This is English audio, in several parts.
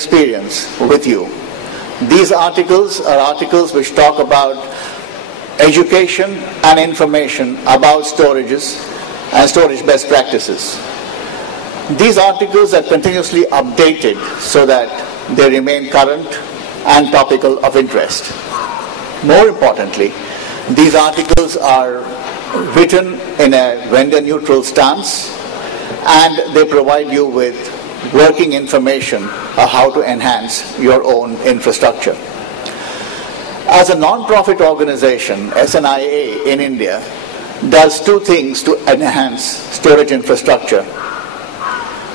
experience with you. These articles are articles which talk about education and information about storages and storage best practices. These articles are continuously updated so that they remain current and topical of interest. More importantly, these articles are written in a vendor-neutral stance, and they provide you with working information on how to enhance your own infrastructure. As a non-profit organization, SNIA in India does two things to enhance storage infrastructure.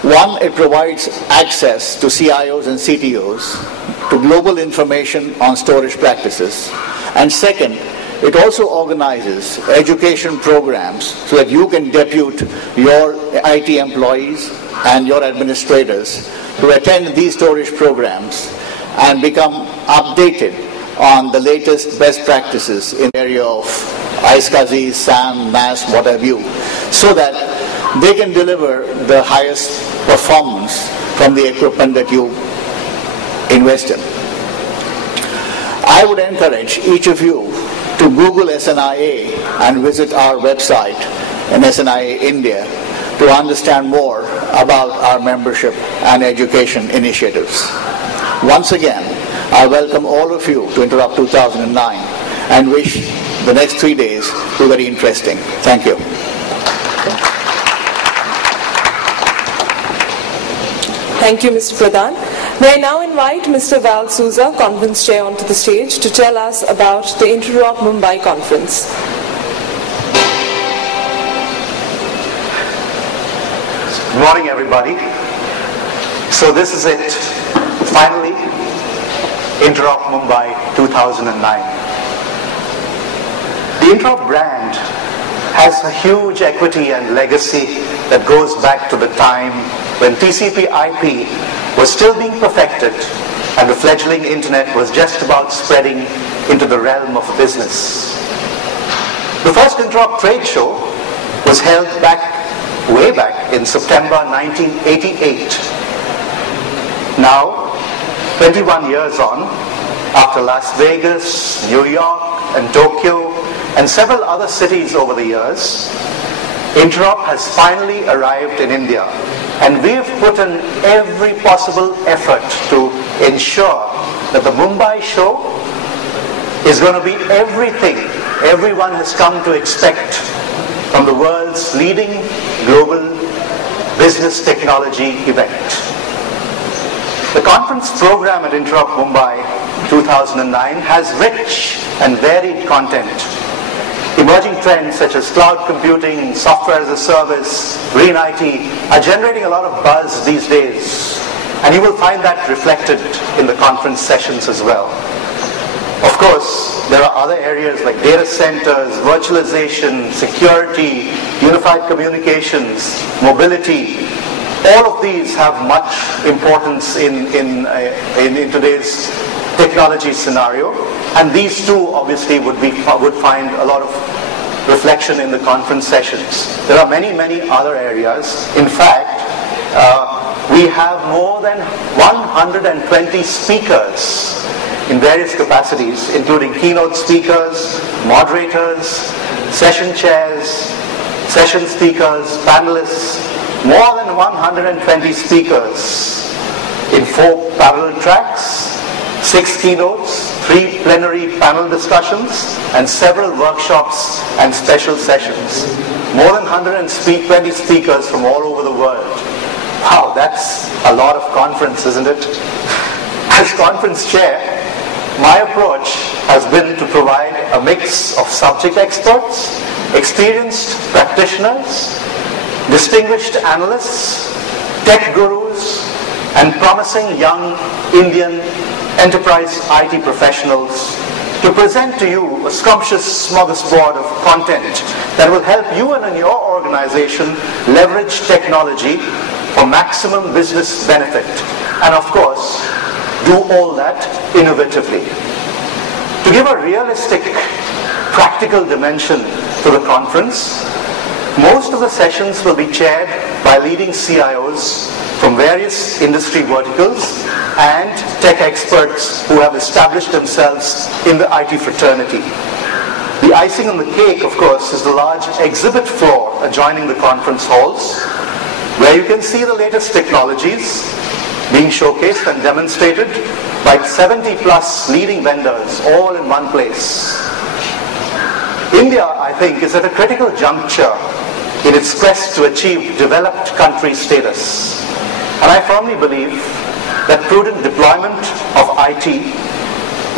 One, it provides access to CIOs and CTOs to global information on storage practices. And second, it also organizes education programs so that you can depute your IT employees and your administrators to attend these storage programs and become updated on the latest best practices in the area of iSCSI, SAM, NAS, what have you, so that they can deliver the highest performance from the equipment that you invest in. I would encourage each of you to Google SNIA and visit our website in SNIA India to understand more about our membership and education initiatives. Once again, I welcome all of you to Interop 2009 and wish the next 3 days to be very interesting. Thank you. Thank you, Mr. Pradhan. May I now invite Mr. Val Souza, Conference Chair, onto the stage to tell us about the Interop Mumbai Conference. Good morning, everybody. So this is it. Finally, Interop Mumbai 2009. The Interop brand has a huge equity and legacy that goes back to the time when TCP/IP was still being perfected and the fledgling internet was just about spreading into the realm of business. The first Interop trade show was held way back in September 1988. Now, 21 years on, after Las Vegas, New York, and Tokyo, and several other cities over the years, Interop has finally arrived in India, and we have put in every possible effort to ensure that the Mumbai show is going to be everything everyone has come to expect from the world's leading global business technology event. The conference program at Interop Mumbai 2009 has rich and varied content. Emerging trends such as cloud computing, software as a service, green IT are generating a lot of buzz these days, and you will find that reflected in the conference sessions as well. Of course, there are other areas like data centers, virtualization, security, unified communications, mobility. All of these have much importance in today's technology scenario, and these two obviously would find a lot of reflection in the conference sessions. There are many other areas. In fact, we have more than 120 speakers in various capacities, including keynote speakers, moderators, session chairs, session speakers, panelists, more than 120 speakers in 4 parallel tracks, 6 keynotes, 3 plenary panel discussions, and several workshops and special sessions. More than 120 speakers from all over the world. Wow, that's a lot of conference, isn't it? As conference chair, my approach has been to provide a mix of subject experts, experienced practitioners, distinguished analysts, tech gurus, and promising young Indian enterprise IT professionals to present to you a scrumptious smorgasbord of content that will help you and your organization leverage technology for maximum business benefit, and of course, do all that innovatively. To give a realistic, practical dimension to the conference, most of the sessions will be chaired by leading CIOs from various industry verticals and tech experts who have established themselves in the IT fraternity. The icing on the cake, of course, is the large exhibit floor adjoining the conference halls, where you can see the latest technologies being showcased and demonstrated by 70 plus leading vendors all in one place. India, I think, is at a critical juncture in its quest to achieve developed country status. And I firmly believe that prudent deployment of IT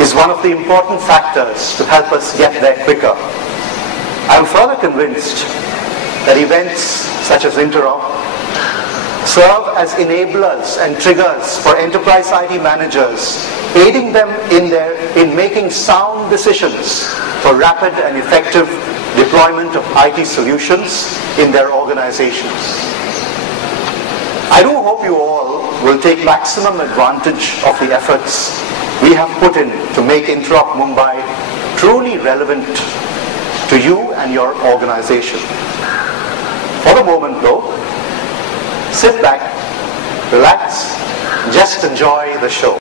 is one of the important factors to help us get there quicker. I am further convinced that events such as Interop serve as enablers and triggers for enterprise IT managers, aiding them in making sound decisions for rapid and effective deployment of IT solutions in their organizations. I do hope you all will take maximum advantage of the efforts we have put in to make Interop Mumbai truly relevant to you and your organization. For the moment though, sit back, relax, just enjoy the show.